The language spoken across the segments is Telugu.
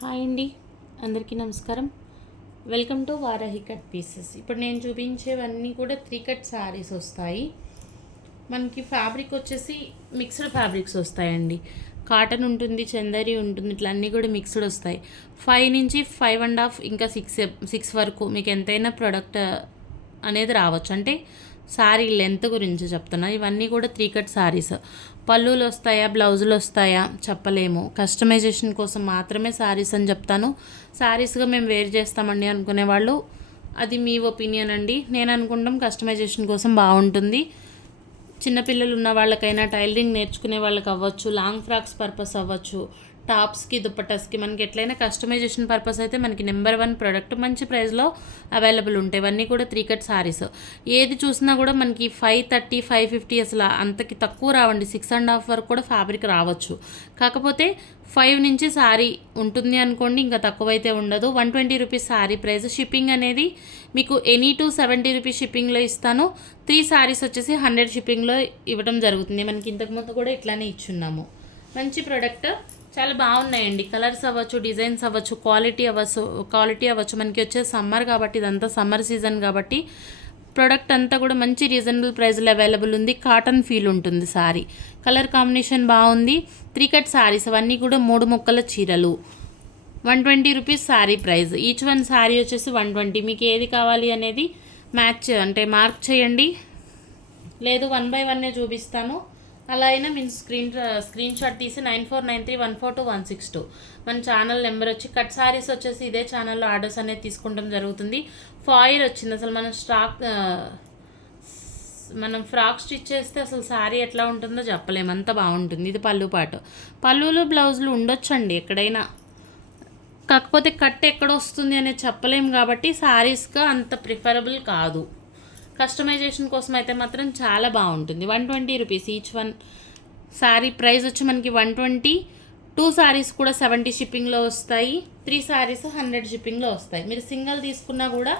హాయ్ అండి, అందరికీ నమస్కారం. Welcome to Varahi cut pieces. ఇప్పుడు నేను చూపించేవన్నీ కూడా 3 కట్ శారీస్ వస్తాయి. మనకి ఫ్యాబ్రిక్ వచ్చేసి మిక్స్డ్ ఫ్యాబ్రిక్స్ వస్తాయండి. కాటన్ ఉంటుంది, చందరి ఉంటుంది, ఇట్లా అన్నీ కూడా మిక్స్డ్ వస్తాయి. 5 నుంచి 5.5 ఇంకా 6 వరకు మీకు ఎంతైనా ప్రోడక్ట్ అనేది రావచ్చు. అంటే శారీ లెంత్ గురించి చెప్తున్నా. ఇవన్నీ కూడా 3 కట్ శారీస్. పళ్ళులు వస్తాయా, బ్లౌజులు వస్తాయా చెప్పలేము. కస్టమైజేషన్ కోసం మాత్రమే శారీస్ అని చెప్తాను. శారీస్గా మేము వేర్ చేస్తామండి అనుకునే వాళ్ళు అది మీ ఒపీనియన్ అండి. నేను అనుకుంటాం కస్టమైజేషన్ కోసం బాగుంటుంది. చిన్నపిల్లలు ఉన్న వాళ్ళకైనా, టైలరింగ్ నేర్చుకునే వాళ్ళకి అవ్వచ్చు, లాంగ్ ఫ్రాక్స్ పర్పస్ అవ్వచ్చు, టాప్స్కి, దుప్పటాస్కి, మనకి ఎట్లయినా కస్టమైజేషన్ పర్పస్ అయితే మనకి నెంబర్ 1 ప్రోడక్ట్ మంచి ప్రైస్లో అవైలబుల్ ఉంటాయి. ఇవన్నీ కూడా 3 కట్ శారీస్. ఏది చూసినా కూడా మనకి 530, 550 అసలు అంతకి తక్కువ రావండి. 6.5 వరకు కూడా ఫ్యాబ్రిక్ రావచ్చు. కాకపోతే 5 నుంచి శారీ ఉంటుంది అనుకోండి, ఇంకా తక్కువైతే ఉండదు. 120 రూపీస్ శారీ ప్రైస్. షిప్పింగ్ అనేది మీకు ఎనీ టు 70 రూపీస్ షిప్పింగ్లో ఇస్తాను. 3 శారీస్ వచ్చేసి 100 షిప్పింగ్లో ఇవ్వడం జరుగుతుంది. మనకి ఇంతకుముందు కూడా ఇట్లానే ఇచ్చున్నాము. మంచి ప్రోడక్ట్, చాలా బాగున్నాయండి. కలర్స్ అవ్వచ్చు, డిజైన్స్ అవ్వచ్చు, క్వాలిటీ అవ్వచ్చు. మనకి వచ్చే సమ్మర్ కాబట్టి, ఇదంతా సమ్మర్ సీజన్ కాబట్టి ప్రోడక్ట్ అంతా కూడా మంచి రీజనబుల్ ప్రైస్లో అవైలబుల్ ఉంది. కాటన్ ఫీల్ ఉంటుంది శారీ. కలర్ కాంబినేషన్ బాగుంది. 3 కట్ శారీస్ అవన్నీ కూడా 3 ముక్కల చీరలు. 120 rupees sari price. Each one sari వచ్చేసి 120. మీకు ఏది కావాలి అనేది మ్యాచ్ అంటే మార్క్ చేయండి, లేదు 1 బై 1 చూపిస్తాను. అలా అయినా మీరు స్క్రీన్ షాట్ తీసి 9493142162 మన ఛానల్ నెంబర్ వచ్చి. కట్ శారీస్ వచ్చేసి ఇదే ఛానల్లో ఆర్డర్స్ అనేది తీసుకుంటాం జరుగుతుంది. ఫాయిల్ వచ్చింది. అసలు మనం ఫ్రాక్ స్టిచ్ చేస్తే అసలు శారీ ఎట్లా ఉంటుందో చెప్పలేము, అంత బాగుంటుంది. ఇది పళ్ళు పాటు. పళ్ళులు బ్లౌజులు ఉండొచ్చండి ఎక్కడైనా, కాకపోతే కట్ ఎక్కడ వస్తుంది అనేది చెప్పలేము కాబట్టి శారీస్గా అంత ప్రిఫరబుల్ కాదు. కస్టమైజేషన్ కోసం అయితే మాత్రం చాలా బాగుంటుంది. 120 rupees each one sari price వచ్చి మనకి 120. 2 శారీస్ కూడా 70 షిప్పింగ్లో వస్తాయి. 3 శారీస్ 100 షిప్పింగ్లో వస్తాయి. మీరు సింగిల్ తీసుకున్నా కూడా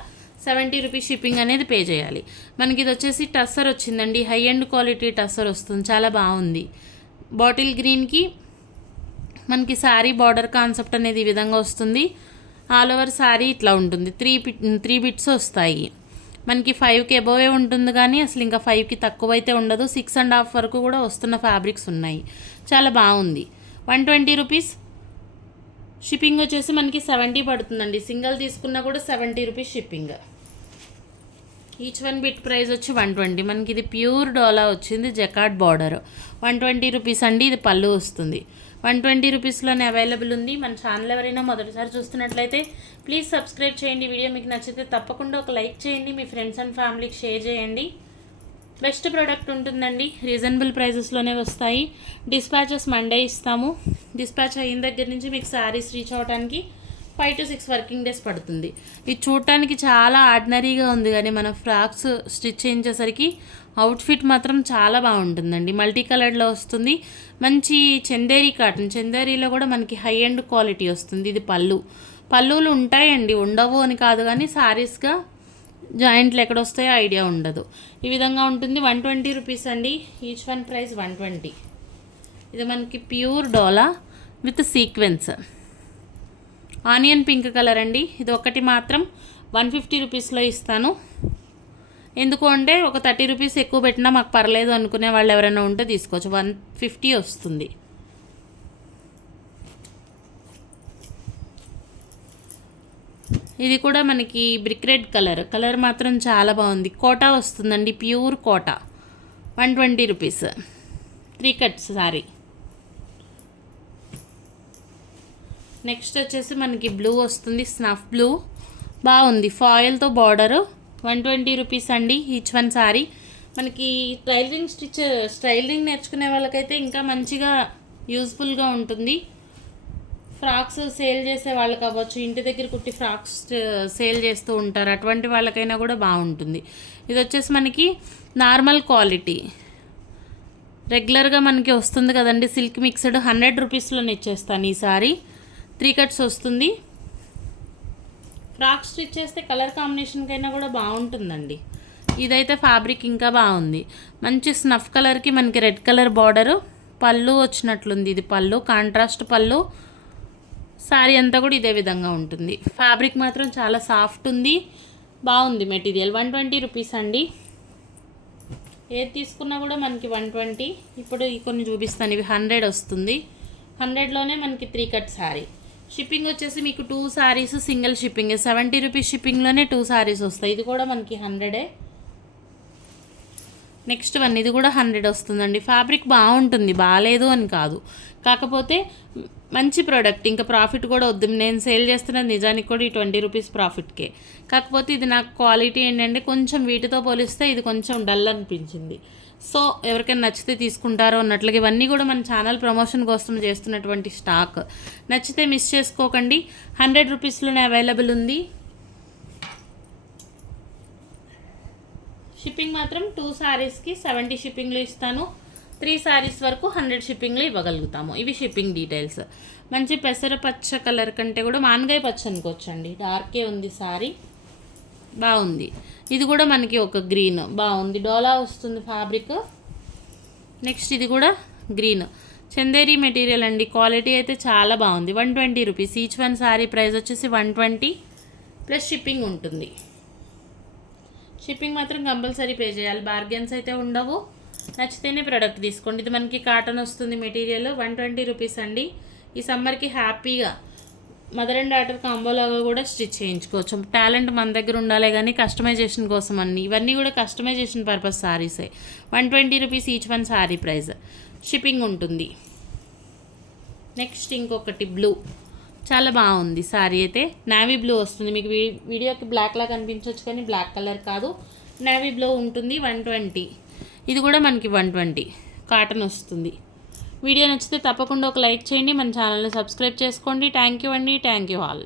70 రూపీస్ షిప్పింగ్ అనేది పే చేయాలి. మనకి ఇది వచ్చేసి టస్సర్ వచ్చిందండి. హై అండ్ క్వాలిటీ టస్సర్ వస్తుంది, చాలా బాగుంది. బాటిల్ గ్రీన్కి మనకి శారీ బార్డర్ కాన్సెప్ట్ అనేది ఈ విధంగా వస్తుంది. ఆల్ ఓవర్ శారీ ఇట్లా ఉంటుంది. 3 బిట్స్ వస్తాయి. మనకి 5కి అబోవే ఉంటుంది, కానీ అసలు ఇంకా 5కి తక్కువ అయితే ఉండదు. 6.5 వరకు కూడా వస్తున్న ఫ్యాబ్రిక్స్ ఉన్నాయి. చాలా బాగుంది. 120 రూపీస్ షిప్పింగ్ వచ్చేసి మనకి 70 పడుతుందండి. సింగిల్ తీసుకున్నా కూడా 70 rupees shipping. Each one bit price వచ్చి 120. మనకి ఇది ప్యూర్ డోలా వచ్చింది, జకార్డ్ బార్డర్. 120 రూపీస్ అండి. ఇది పళ్ళు వస్తుంది. 120 రూపీస్లోనే అవైలబుల్ ఉంది. మన ఛానల్ ఎవరైనా మొదటిసారి చూస్తున్నట్లయితే ప్లీజ్ సబ్స్క్రైబ్ చేయండి. వీడియో మీకు నచ్చితే తప్పకుండా ఒక లైక్ చేయండి. మీ ఫ్రెండ్స్ అండ్ ఫ్యామిలీకి షేర్ చేయండి. బెస్ట్ ప్రోడక్ట్ ఉంటుందండి. రీజనబుల్ ప్రైజెస్లోనే వస్తాయి. డిస్పాచెస్ మండే ఇస్తాము. డిస్పాచ్ అయిన దగ్గర నుంచి మీకు శారీస్ రీచ్ అవ్వడానికి 5 to 6 వర్కింగ్ డేస్ పడుతుంది. ఇది చూడటానికి చాలా ఆర్డినరీగా ఉంది, కానీ మన ఫ్రాక్స్ స్టిచ్ చేయించేసరికి అవుట్ఫిట్ మాత్రం చాలా బాగుంటుందండి. మల్టీ కలర్లో వస్తుంది. మంచి చందేరి కాటన్. చందేరీలో కూడా మనకి హై అండ్ క్వాలిటీ వస్తుంది. ఇది పళ్ళులు ఉంటాయండి, ఉండవు అని కాదు, కానీ శారీస్గా జాయింట్లు ఎక్కడ వస్తాయో ఐడియా ఉండదు. ఈ విధంగా ఉంటుంది. 120 రూపీస్ అండి. Each one price 120. ఇది మనకి pure dola with sequence. Onion pink colour అండి. ఇది ఒకటి మాత్రం 150 రూపీస్లో ఇస్తాను. ఎందుకు అంటే ఒక 30 రూపీస్ ఎక్కువ పెట్టినా మాకు పర్లేదు అనుకునే వాళ్ళు ఎవరైనా ఉంటే తీసుకోవచ్చు. 150 వస్తుంది. ఇది కూడా మనకి బ్రిక్ రెడ్ కలర్ మాత్రం చాలా బాగుంది. కోటా వస్తుందండి, pure Kota. 120 rupees 3 cuts sari. Next వచ్చేసి మనకి బ్లూ వస్తుంది, స్నఫ్ బ్లూ. బాగుంది, ఫాయిల్తో బార్డరు. 120 రూపీస్ అండి ఈచ్ వన్ శారీ. మనకి స్టైలింగ్ నేర్చుకునే వాళ్ళకైతే ఇంకా మంచిగా యూజ్ఫుల్గా ఉంటుంది. ఫ్రాక్స్ సేల్ చేసే వాళ్ళకి అవ్వచ్చు, ఇంటి దగ్గర కుట్టి ఫ్రాక్స్ సేల్ చేస్తూ ఉంటారు, అటువంటి వాళ్ళకైనా కూడా బాగుంటుంది. ఇది వచ్చేసి మనకి నార్మల్ క్వాలిటీ, రెగ్యులర్గా మనకి వస్తుంది కదండి, సిల్క్ మిక్స్డ్. 100 రూపీస్లోనే ఇచ్చేస్తాను ఈ సారీ. 3 కట్స్ వస్తుంది. ఫ్రాక్ స్టిచ్ చేస్తే కలర్ కాంబినేషన్కైనా కూడా బాగుంటుందండి. ఇదైతే ఫ్యాబ్రిక్ ఇంకా బాగుంది. మంచి స్నఫ్ కలర్కి మనకి రెడ్ కలర్ బార్డరు. పళ్ళు వచ్చినట్లుంది. ఇది పళ్ళు, కాంట్రాస్ట్ పళ్ళు. శారీ అంతా కూడా ఇదే విధంగా ఉంటుంది. ఫ్యాబ్రిక్ మాత్రం చాలా సాఫ్ట్ ఉంది, బాగుంది మెటీరియల్. 120 రూపీస్ అండి. ఏది తీసుకున్నా కూడా మనకి 120. ఇప్పుడు ఈ కొన్ని చూపిస్తాను. ఇవి 100 వస్తుంది. 100లోనే మనకి 3 కట్ శారీ. షిప్పింగ్ వచ్చేసి మీకు 2 శారీస్ సింగిల్ షిప్పింగ్ 70 రూపీస్ షిప్పింగ్లోనే 2 శారీస్ వస్తాయి. ఇది కూడా మనకి 100. నెక్స్ట్ వన్ ఇది కూడా 100 వస్తుందండి. ఫ్యాబ్రిక్ బాగుంటుంది, బాగాలేదు అని కాదు, కాకపోతే మంచి ప్రోడక్ట్. ఇంకా ప్రాఫిట్ కూడా వద్దు, నేను సేల్ చేస్తున్నది నిజానికి కూడా ఈ 20 రూపీస్ ప్రాఫిట్కే. కాకపోతే ఇది నాకు క్వాలిటీ ఏంటంటే కొంచెం వీటితో పోలిస్తే ఇది కొంచెం డల్ అనిపించింది. సో ఎవరికైనా నచ్చితే తీసుకుంటారో అన్నట్లుగా ఇవన్నీ కూడా మన ఛానల్ ప్రమోషన్ కోసం చేస్తున్నటువంటి స్టాక్. నచ్చితే మిస్ చేసుకోకండి. 100 రూపీస్లోనే అవైలబుల్ ఉంది. షిప్పింగ్ మాత్రం 2 శారీస్కి 70 షిప్పింగ్లో ఇస్తాను. 3 శారీస్ వరకు 100 షిప్పింగ్లో ఇవ్వగలుగుతాము. ఇవి షిప్పింగ్ డీటెయిల్స్. మంచి పెసర పచ్చ కలర్ కంటే కూడా మానగాయ పచ్చ అనుకోవచ్చండి, డార్కే ఉంది శారీ, బాగుంది. ఇది కూడా మనకి ఒక గ్రీన్ బాగుంది, డోలా వస్తుంది ఫ్యాబ్రిక్. నెక్స్ట్ ఇది కూడా గ్రీన్ చందేరి మెటీరియల్ అండి, క్వాలిటీ అయితే చాలా బాగుంది. 120 rupees each one. Sari price వచ్చేసి 120 ప్లస్ షిప్పింగ్ ఉంటుంది. షిప్పింగ్ మాత్రం కంపల్సరీ పే చేయాలి, బార్గెన్స్ అయితే ఉండవు. నచ్చితేనే ప్రోడక్ట్ తీసుకోండి. ఇది మనకి కాటన్ వస్తుంది మెటీరియల్. 120 రూపీస్ అండి. ఈ సమ్మర్కి హ్యాపీగా మదర్ అండ్ డాటర్ కాంబోలాగా కూడా స్టిచ్ చేయించుకోవచ్చు. టాలెంట్ మన దగ్గర ఉండాలి కానీ కస్టమైజేషన్ కోసం అన్నీ ఇవన్నీ కూడా కస్టమైజేషన్ పర్పస్ శారీసే. 120 rupees each one sari price. Shipping ఉంటుంది. నెక్స్ట్ ఇంకొకటి బ్లూ, చాలా బాగుంది శారీ అయితే. నేవీ బ్లూ వస్తుంది. మీకు వీడియోకి బ్లాక్లా కనిపించవచ్చు కానీ బ్లాక్ కలర్ కాదు, నేవీ బ్లూ ఉంటుంది. 120. ఇది కూడా మనకి 120 కాటన్ వస్తుంది. వీడియో నచ్చితే తప్పకుండా ఒక లైక్ చేయండి, మన ఛానల్ని సబ్స్క్రైబ్ చేసుకోండి. థ్యాంక్ యూ అండి, థ్యాంక్ యూ ఆల్.